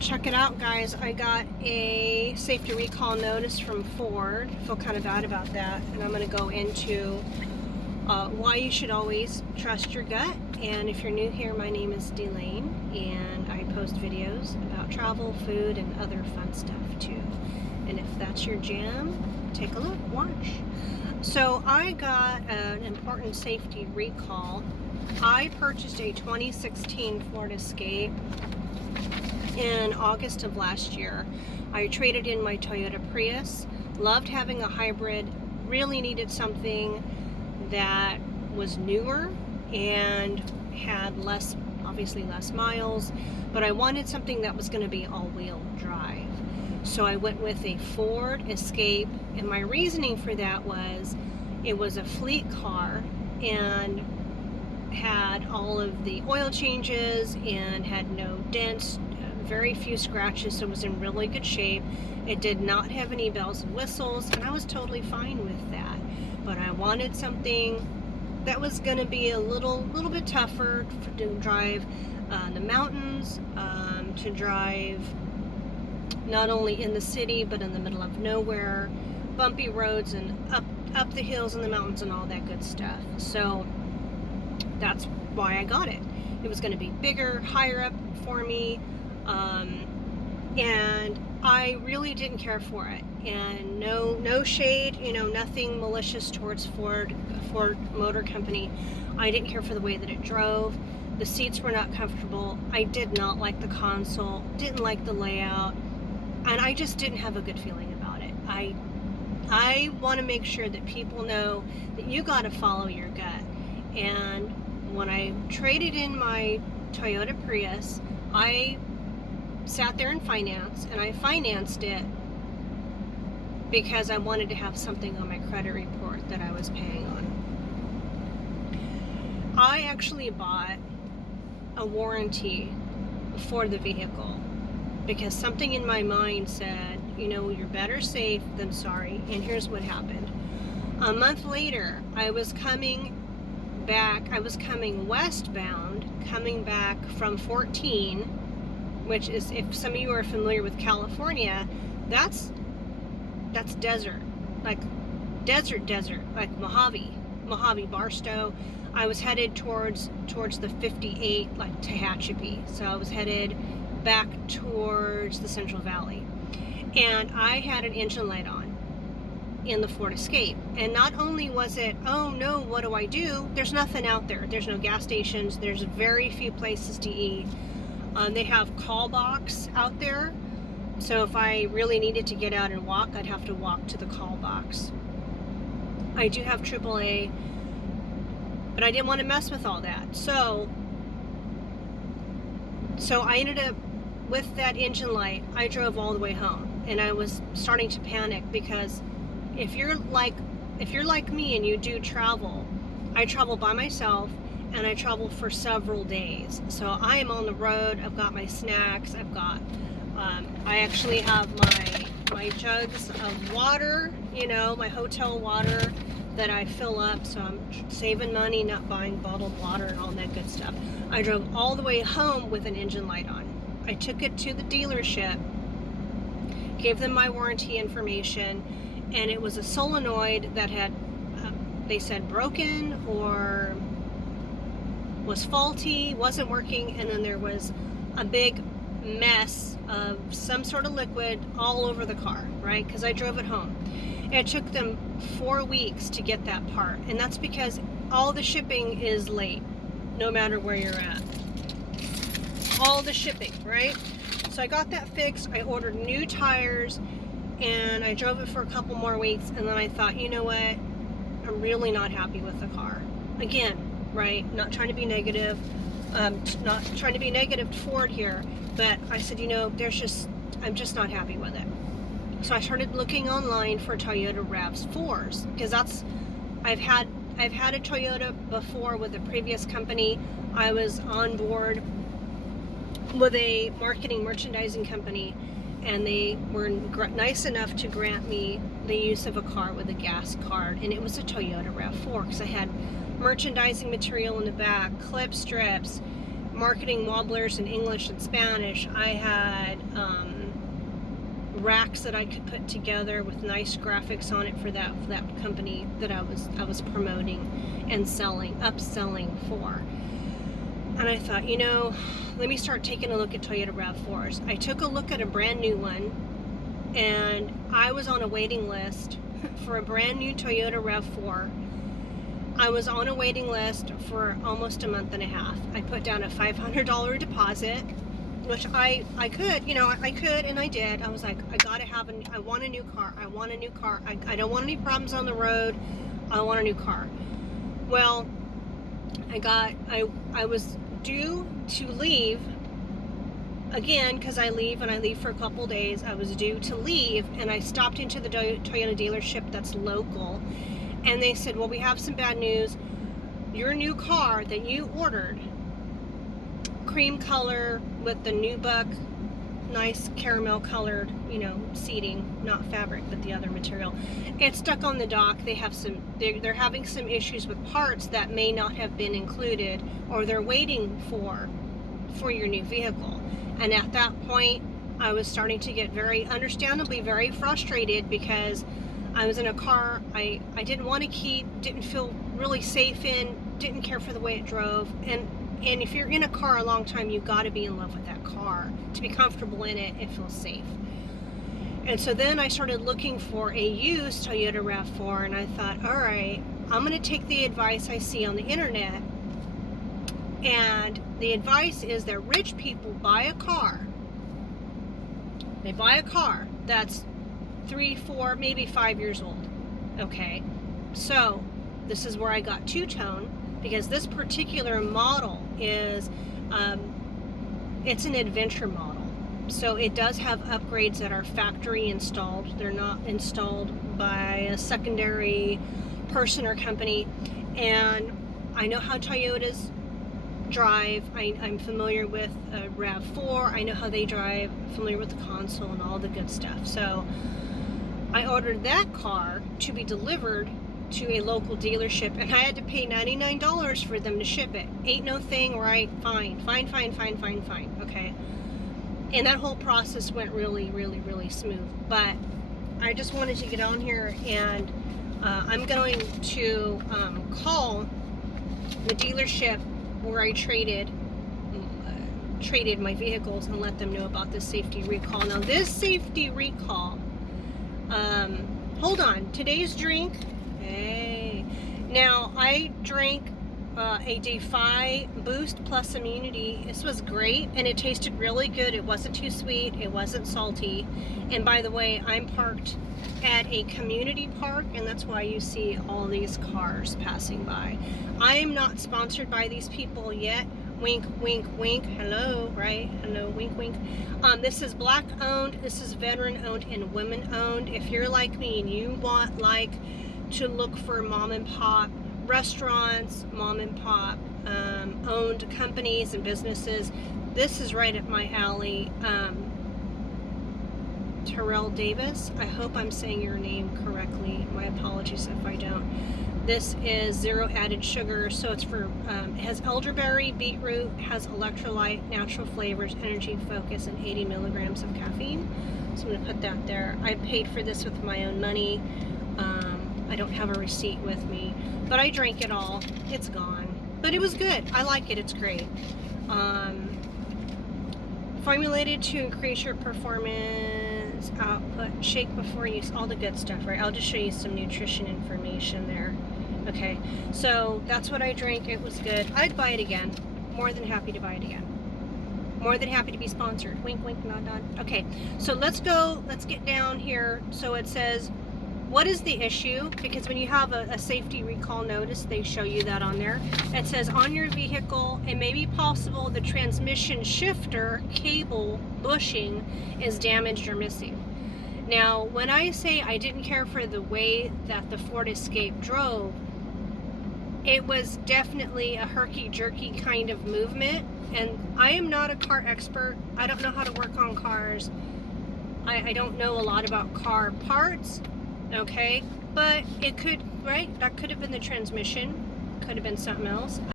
Check it out, guys. I got a safety recall notice from Ford. I feel kind of bad about that, and I'm going to go into why you should always trust your gut. And if you're new here, my name is Delane, and I post videos about travel, food, and other fun stuff too. And if that's your jam, take a look, watch. So I got an important safety recall. I purchased a 2016 Ford Escape in August of last year. I traded in my Toyota Prius. Loved having a hybrid. Really needed something that was newer and had obviously less miles, but I wanted something that was going to be all-wheel drive. So I went with a Ford Escape, and my reasoning for that was it was a fleet car and had all of the oil changes and had no dents, very few scratches, so it was in really good shape. It did not have any bells and whistles, and I was totally fine with that. But I wanted something that was going to be a little bit tougher to drive the mountains, to drive not only in the city but in the middle of nowhere, bumpy roads and up the hills and the mountains and all that good stuff. So that's why I got it. It was going to be bigger, higher up for me, and I really didn't care for it. And no shade, nothing malicious towards Ford Motor Company. I didn't care for the way that it drove. The seats were not comfortable. I did not like the console, didn't like the layout, and I just didn't have a good feeling about it. I want to make sure that people know that you got to follow your gut. And when I traded in my Toyota Prius, I sat there in finance, and I financed it because I wanted to have something on my credit report that I was paying on. I actually bought a warranty for the vehicle because something in my mind said, you're better safe than sorry. And here's what happened. A month later, I was coming westbound, coming back from 14, which is, if some of you are familiar with California, that's desert, like desert, like Mojave, Barstow. I was headed towards the 58, like Tehachapi. So I was headed back towards the Central Valley. And I had an engine light on in the Ford Escape. And not only was it, oh no, what do I do? There's nothing out there. There's no gas stations. There's very few places to eat. They have call box out there. So if I really needed to get out and walk, I'd have to walk to the call box. I do have AAA, but I didn't want to mess with all that. So I ended up with that engine light. I drove all the way home, and I was starting to panic because if you're like me and you do travel, I travel by myself and I travel for several days. So I am on the road. I've got my snacks. I actually have my jugs of water, my hotel water that I fill up, so I'm saving money, not buying bottled water and all that good stuff. I drove all the way home with an engine light on. I took it to the dealership, gave them my warranty information, and it was a solenoid that had, they said, broken or was faulty, wasn't working, and then there was a big mess of some sort of liquid all over the car, right? Because I drove it home. It took them 4 weeks to get that part, and that's because all the shipping is late, no matter where you're at. All the shipping, right? So I got that fixed. I ordered new tires, and I drove it for a couple more weeks, and then I thought, you know what? I'm really not happy with the car. Again, right? Not trying to be negative. Not trying to be negative to Ford here, but I said, I'm just not happy with it. So I started looking online for Toyota RAV4s because I've had a Toyota before with a previous company. I was on board with a merchandising company, and they were nice enough to grant me the use of a car with a gas card, and it was a Toyota RAV4 because I had merchandising material in the back, clip strips, marketing wobblers in English and Spanish. I had racks that I could put together with nice graphics on it for that company that I was promoting and upselling for. And I thought, you know, let me start taking a look at Toyota RAV4s. I took a look at a brand new one, and I was on a waiting list for a brand new Toyota RAV4. I was on a waiting list for almost a month and a half. I put down a $500 deposit, which I could, you know, I could, and I did. I was like, I want a new car. I want a new car. I don't want any problems on the road. I want a new car. Well, I was due to leave again, because I leave for a couple days. I was due to leave, and I stopped into the Toyota dealership that's local, and they said, well, we have some bad news. Your new car that you ordered, cream color with the nubuck, nice caramel colored, you know, seating, not fabric but the other material, it's stuck on the dock. They're having some issues with parts that may not have been included, or they're waiting for your new vehicle. And at that point, I was starting to get understandably very frustrated, because I was in a car I didn't want to keep, didn't feel really safe in, didn't care for the way it drove. And if you're in a car a long time, you've got to be in love with that car to be comfortable in it and feel safe. And so then I started looking for a used Toyota RAV4, and I thought, all right, I'm going to take the advice I see on the internet. And the advice is that rich people buy a car. They buy a car that's 3, 4, maybe 5 years old. Okay, so this is where I got two-tone, because this particular model is, it's an adventure model. So it does have upgrades that are factory installed. They're not installed by a secondary person or company. And I know how Toyotas drive. I'm familiar with RAV4. I know how they drive, familiar with the console and all the good stuff. So I ordered that car to be delivered to a local dealership, and I had to pay $99 for them to ship it. Ain't no thing, right? Fine. Okay. And that whole process went really, really, really smooth. But I just wanted to get on here, and I'm going to call the dealership where I traded my vehicles and let them know about this safety recall. Now, this safety recall, hold on, today's drink, hey. Now, I drank a Defy Boost Plus Immunity. This was great, and it tasted really good. It wasn't too sweet, it wasn't salty. And by the way, I'm parked at a community park, and that's why you see all these cars passing by. I am not sponsored by these people yet. Wink, wink, wink. Hello, right? Hello, wink, wink. This is black owned, this is veteran owned, and women owned. If you're like me and you want to look for mom and pop restaurants, mom and pop owned companies and businesses, this is right up my alley. Terrell Davis, I hope I'm saying your name correctly. My apologies if I don't. This is 0 added sugar, so it's for, it has elderberry, beetroot, has electrolyte, natural flavors, energy, focus, and 80 milligrams of caffeine. So I'm going to put that there. I paid for this with my own money. I don't have a receipt with me, but I drank it all. It's gone, but it was good. I like it. It's great. Formulated to increase your performance, output, shake before use, all the good stuff, right? I'll just show you some nutrition information there. Okay, so that's what I drank. It was good. I'd buy it again. More than happy to buy it again. More than happy to be sponsored. Wink, wink, nod, nod. Okay, so let's get down here. So it says, what is the issue? Because when you have a safety recall notice, they show you that on there. It says, on your vehicle, it may be possible the transmission shifter cable bushing is damaged or missing. Now, when I say I didn't care for the way that the Ford Escape drove, it was definitely a herky-jerky kind of movement. And I am not a car expert. I don't know how to work on cars. I don't know a lot about car parts. Okay, but it could, right? That could have been the transmission, could have been something else.